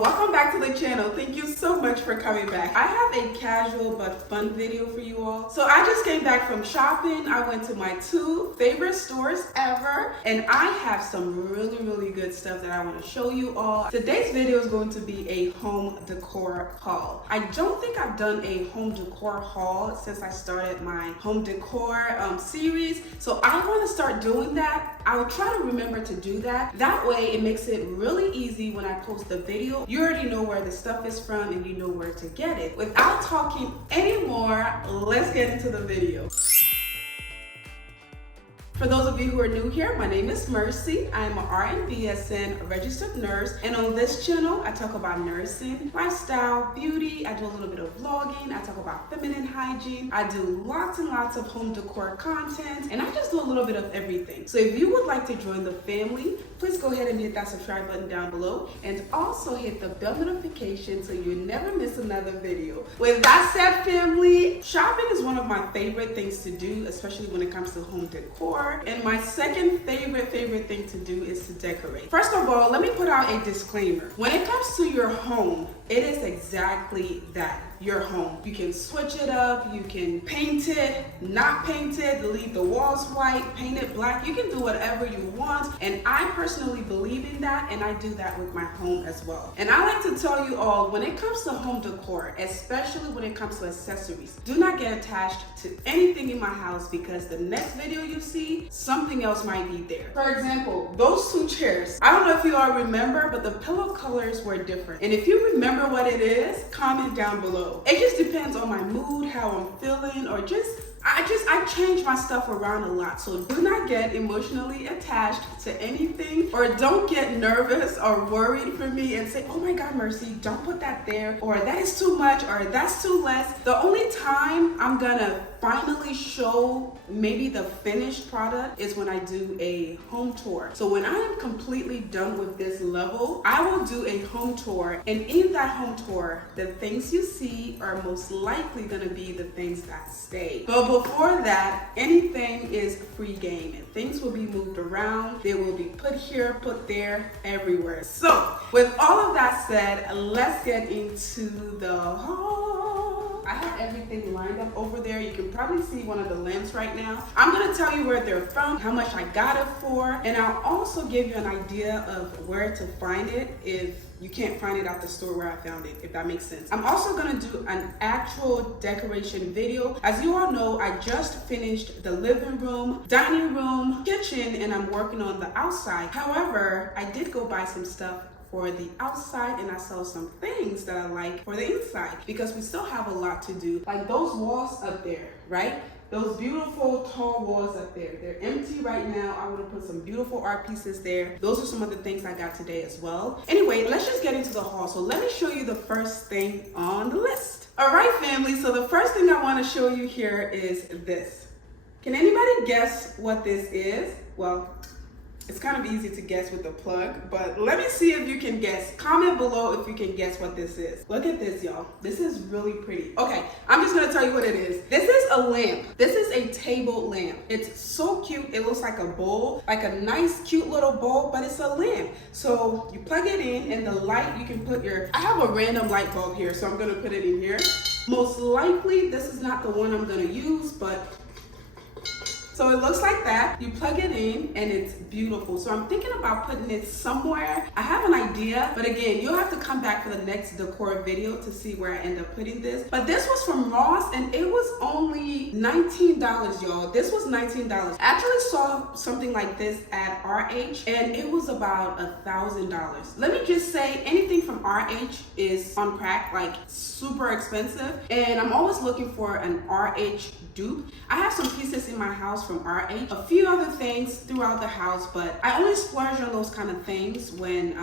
welcome back to the channel. Thank you so much for coming back. I have a casual but fun video for you all. So I just came back from shopping. I went to my 2 favorite stores ever, and I have some really good stuff that I want to show you all. Today's video is going to be a home decor haul. I don't think I've done a home decor haul since I started my home decor series, so I want to start doing that. I'll try to remember to do that. That way it makes it really easy when I post the video. You already know where the stuff is from and you know where to get it. Without talking anymore, let's get into the video. For those of you who are new here, my name is Mercy. I'm an RN BSN registered nurse, and on this channel, I talk about nursing, lifestyle, beauty. I do a little bit of vlogging. I talk about feminine hygiene. I do lots and lots of home decor content, and I just do a little bit of everything. So if you would like to join the family, please go ahead and hit that subscribe button down below, and also hit the bell notification so you never miss another video. With that said, family, shopping is one of my favorite things to do, especially when it comes to home decor. And my second favorite thing to do is to decorate. First of all, let me put out a disclaimer. When it comes to your home, it is exactly that, your home. You can switch it up, you can paint it, not paint it, leave the walls white, paint it black. You can do whatever you want, and I personally believe in that, and I do that with my home as well. And I like to tell you all, when it comes to home decor, especially when it comes to accessories, do not get attached to anything in my house, because the next video you see, something else might be there. For example, those 2 chairs. I don't know if you all remember, but the pillow colors were different. And if you remember what it is, comment down below. It just depends on my mood, how I'm feeling, or I change my stuff around a lot. So do not get emotionally attached to anything, or don't get nervous or worried for me and say, oh my God, Mercy, don't put that there, or that is too much, or that's too less. The only time I'm gonna finally show maybe the finished product is when I do a home tour. So when I am completely done with this level, I will do a home tour, and in that home tour, the things you see are most likely gonna be the things that stay. But before that, anything is free game, and things will be moved around. They will be put here, put there, everywhere. So with all of that said, let's get into the haul. I have everything lined up over there. You can probably see one of the lamps right now. I'm gonna tell you where they're from, how much I got it for, and I'll also give you an idea of where to find it if you can't find it at the store where I found it, if that makes sense. I'm also gonna do an actual decoration video. As you all know, I just finished the living room, dining room, kitchen, and I'm working on the outside. However, I did go buy some stuff for the outside, and I saw some things that I like for the inside, because we still have a lot to do. Like those walls up there, right? Those beautiful tall walls up there, they're empty right now. I want to put some beautiful art pieces there. Those are some of the things I got today as well. Anyway, let's just get into the haul. So let me show you the first thing on the list. All right, family, so the first thing I want to show you here is this. Can anybody guess what this is? Well, it's kind of easy to guess with the plug, but let me see if you can guess. Comment below if you can guess what this is. Look at this, y'all. This is really pretty. Okay, I'm just gonna tell you what it is. This is a lamp. This is a table lamp. It's so cute. It looks like a bowl, like a nice, cute little bowl, but it's a lamp. So you plug it in, and the light, you can put I have a random light bulb here, so I'm gonna put it in here. Most likely, this is not the one I'm gonna use, but so it looks like that. You plug it in, and it's beautiful. So I'm thinking about putting it somewhere. I have an idea, but again, you'll have to come back for the next decor video to see where I end up putting this. But this was from Ross, and it was only $19, y'all. This was $19. I actually saw something like this at RH, and it was about $1,000. Let me just say, anything from RH is on crack, like super expensive. And I'm always looking for an RH dupe. I have some pieces in my house from RH, a few other things throughout the house, but I only splurge on those kind of things when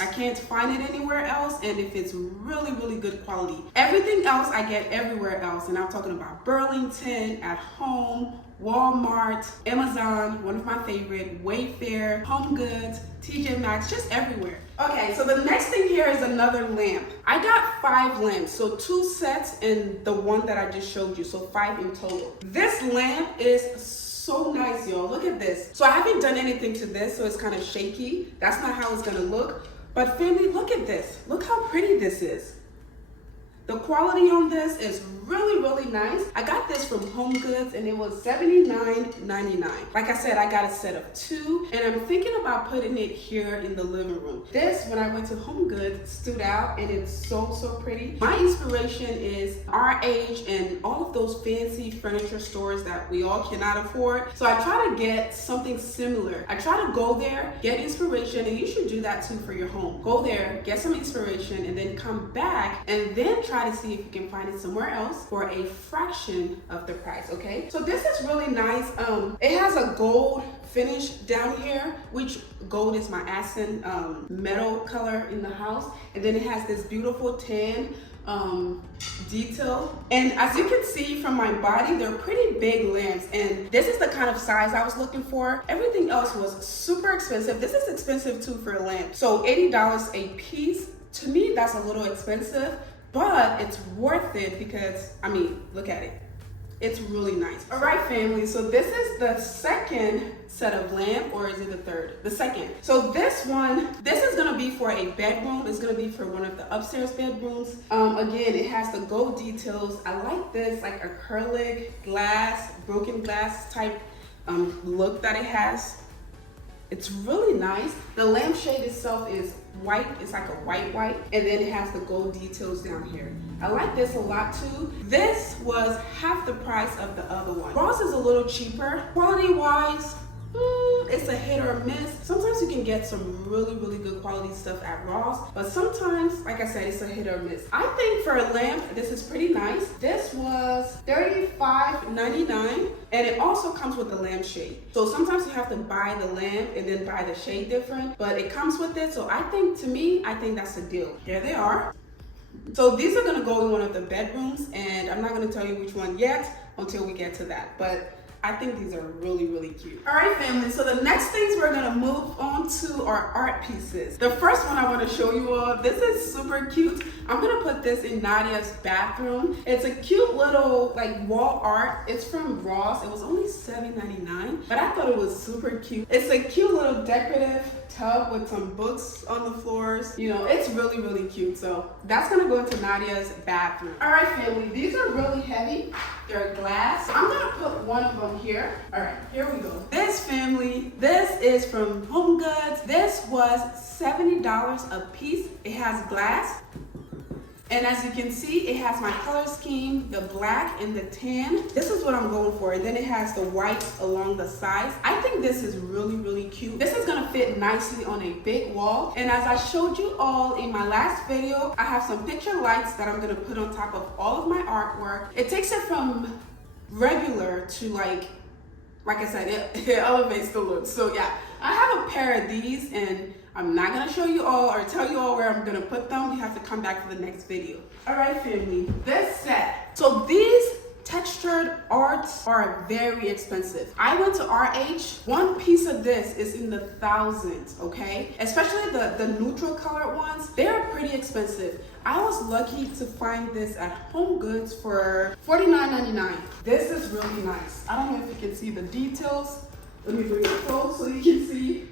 I can't find it anywhere else, and if it's really good quality. Everything else I get everywhere else, and I'm talking about Burlington, at home, Walmart, Amazon, one of my favorite, Wayfair, Home Goods, TJ Maxx, just everywhere. Okay, so the next thing here is another lamp. I got 5 lamps, so 2 sets and the one that I just showed you, so 5 in total. This lamp is so nice, y'all. Look at this. So I haven't done anything to this, so it's kind of shaky. That's not how it's gonna look. But family, look at this. Look how pretty this is. The quality on this is really, really nice. I got this from Home Goods and it was $79.99. Like I said, I got a set of 2 and I'm thinking about putting it here in the living room. This, when I went to Home Goods, stood out and it's so, so pretty. My inspiration is our age and all of those fancy furniture stores that we all cannot afford. So I try to get something similar. I try to go there, get inspiration, and you should do that too for your home. Go there, get some inspiration, and then come back and then try to see if you can find it somewhere else for a fraction of the price, okay? So this is really nice. It has a gold finish down here, which gold is my accent metal color in the house. And then it has this beautiful tan detail. And as you can see from my body, they're pretty big lamps. And this is the kind of size I was looking for. Everything else was super expensive. This is expensive too for a lamp. So $80 a piece. To me, that's a little expensive, but it's worth it because, I mean, look at it. It's really nice. All right, family, so this is the second set of lamp, or is it the third? The second. So this one, this is gonna be for a bedroom. It's gonna be for one of the upstairs bedrooms. Again, it has the gold details. I like this like acrylic glass, broken glass type look that it has. It's really nice. The lampshade itself is white. It's like a white, and then it has the gold details down here. I like this a lot too. This was half the price of the other one. Ross is a little cheaper. Quality wise, it's a hit or miss. Sometimes you can get some really, really good quality stuff at Ross, but sometimes, like I said, it's a hit or miss. I think for a lamp, this is pretty nice. This was $35.99, and it also comes with the lampshade. So sometimes you have to buy the lamp and then buy the shade different, but it comes with it. So I think, to me, I think that's a deal. Here they are. So these are gonna go in one of the bedrooms, and I'm not gonna tell you which one yet until we get to that, but I think these are really, really cute. All right, family, so the next things we're gonna move on to are art pieces. The first one I wanna show you all, this is super cute. I'm gonna put this in Nadia's bathroom. It's a cute little like wall art. It's from Ross. It was only $7.99, but I thought it was super cute. It's a cute little decorative tub with some books on the floors. You know, it's really, really cute. So that's gonna go into Nadia's bathroom. All right, family, these are really heavy. They're glass. I'm gonna put one of them here. All right, here we go. This, family, this is from Home Goods. This was $70 a piece. It has glass. And as you can see, it has my color scheme, the black and the tan. This is what I'm going for. And then it has the white along the sides. I think this is really, really cute. This is gonna fit nicely on a big wall. And as I showed you all in my last video, I have some picture lights that I'm gonna put on top of all of my artwork. It takes it from regular to like I said, it elevates the look. So yeah, I have a pair of these, and I'm not gonna show you all or tell you all where I'm gonna put them. You have to come back for the next video. All right, family, this set. So these textured arts are very expensive. I went to RH. One piece of this is in the thousands, okay? Especially the neutral colored ones. They're pretty expensive. I was lucky to find this at Home Goods for $49.99. This is really nice. I don't know if you can see the details. Let me bring it close so you can see.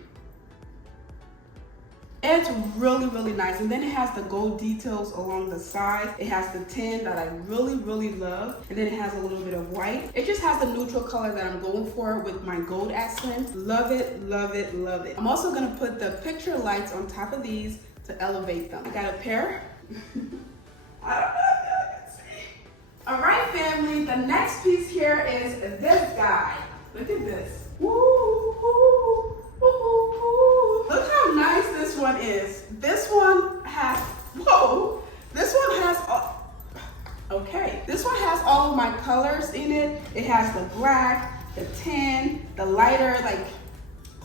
It's really, really nice. And then it has the gold details along the side. It has the tan that I really, really love. And then it has a little bit of white. It just has the neutral color that I'm going for with my gold accent. Love it, love it, love it. I'm also gonna put the picture lights on top of these to elevate them. I got a pair. I don't know if you can see. All right, family, the next piece here is this guy. Look at this. Woo, woo, woo, woo. Look how nice this one is. This one has, whoa, this one has, okay. This one has all of my colors in it. It has the black, the tan, the lighter, like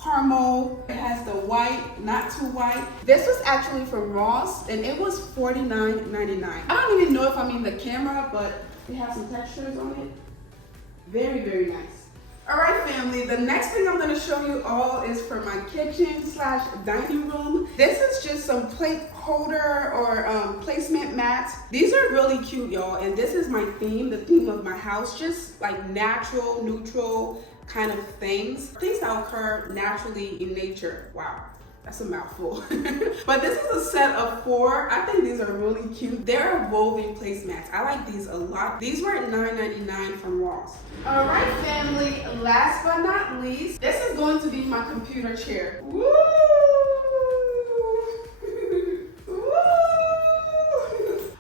caramel. It has the white, not too white. This was actually from Ross, and it was $49.99. I don't even know if I'm in the camera, but it has some textures on it. Very, very nice. All right, family, the next thing I'm gonna show you all is for my kitchen / dining room. This is just some plate holder or placement mats. These are really cute, y'all, and this is my theme, the theme of my house, just like natural, neutral kind of things that occur naturally in nature. Wow. That's a mouthful. But this is a set of 4. I think these are really cute. They're woven placemats. I like these a lot. These were at $9.99 from Ross. All right, family, last but not least, this is going to be my computer chair. Woo! Woo!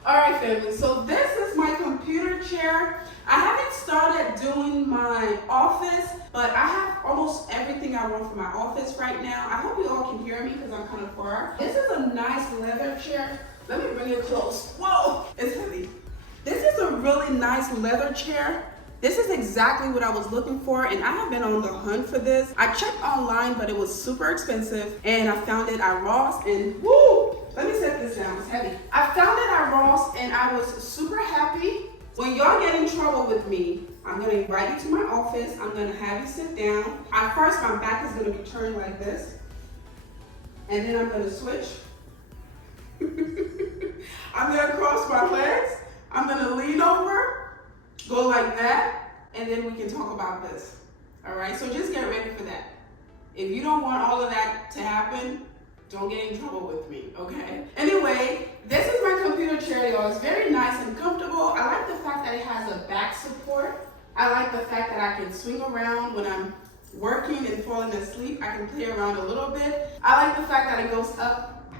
All right, family, so this is my computer chair. I haven't started doing my office, but I have almost everything I want for my office right now. I hope you all can hear me because I'm kind of far. This is a nice leather chair. Let me bring it close. Whoa, it's heavy. This is a really nice leather chair. This is exactly what I was looking for, and I have been on the hunt for this. I checked online, but it was super expensive, and I found it at Ross, and woo! Let me set this down, it's heavy. I found it at Ross, and I was super happy. When y'all get in trouble with me, I'm gonna invite you to my office. I'm gonna have you sit down. At first, my back is gonna be turned like this. And then I'm gonna switch. I'm gonna cross my legs. I'm gonna lean over, go like that, and then we can talk about this. All right, so just get ready for that. If you don't want all of that to happen, don't get in trouble with me, okay? Anyway, this is my computer chair, y'all. It's very nice and comfortable. I like the fact that it has a back support. I like the fact that I can swing around when I'm working and falling asleep. I can play around a little bit. I like the fact that it goes up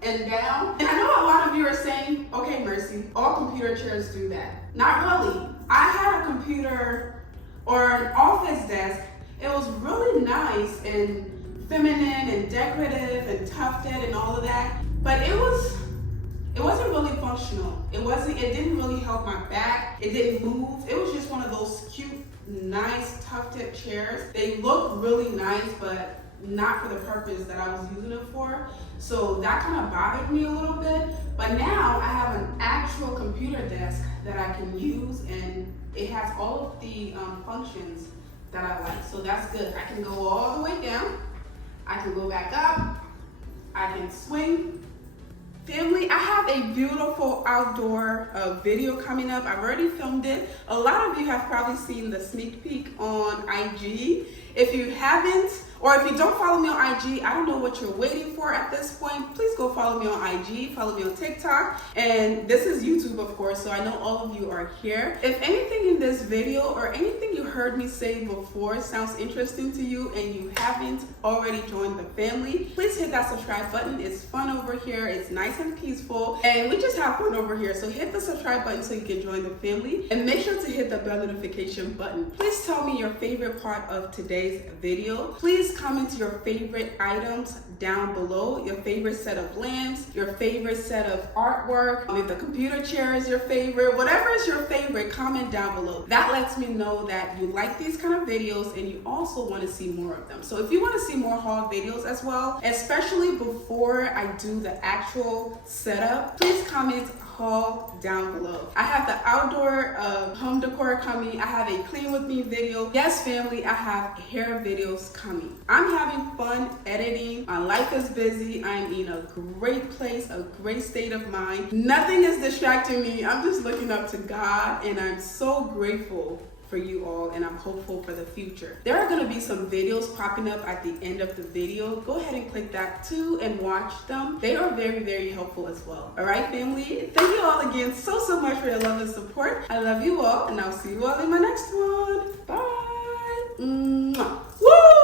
and down. And I know a lot of you are saying, okay, Mercy, all computer chairs do that. Not really. I had a computer or an office desk. It was really nice and feminine and decorative and tufted and all of that, but it wasn't really functional. It didn't really help my back. It didn't move. It was just one of those cute, nice tufted chairs. They look really nice, but not for the purpose that I was using it for. So that kind of bothered me a little bit. But now I have an actual computer desk that I can use, and it has all of the functions that I like. So that's good. I can go all the way down. I can go back up, I can swing. Family, I have a beautiful outdoor video coming up. I've already filmed it. A lot of you have probably seen the sneak peek on IG. If you haven't, or if you don't follow me on IG, I don't know what you're waiting for at this point. Please go follow me on IG, follow me on TikTok, and this is YouTube, of course, so I know all of you are here. If anything in this video or anything you heard me say before sounds interesting to you and you haven't already joined the family, please hit that subscribe button. It's fun over here, it's nice and peaceful, and we just have fun over here. So hit the subscribe button so you can join the family, and make sure to hit the bell notification button. Please tell me your favorite part of today's video. Please comment your favorite items down below, your favorite set of lamps, your favorite set of artwork, if the computer chair is your favorite, whatever is your favorite, comment down below. That lets me know that you like these kind of videos and you also want to see more of them. So if you want to see more haul videos as well, especially before I do the actual setup, please comment haul down below. I have the outdoor home decor coming. I have a clean with me video. Yes, family, I have hair videos coming. I'm having fun editing. My life is busy. I'm in a great place, a great state of mind. Nothing is distracting me. I'm just looking up to God, and I'm so grateful for you all, and I'm hopeful for the future. There are gonna be some videos popping up at the end of the video. Go ahead and click that too and watch them. They are very, very helpful as well. All right, family, thank you all again so much for your love and support. I love you all, and I'll see you all in my next one. Bye. Mwah. Woo!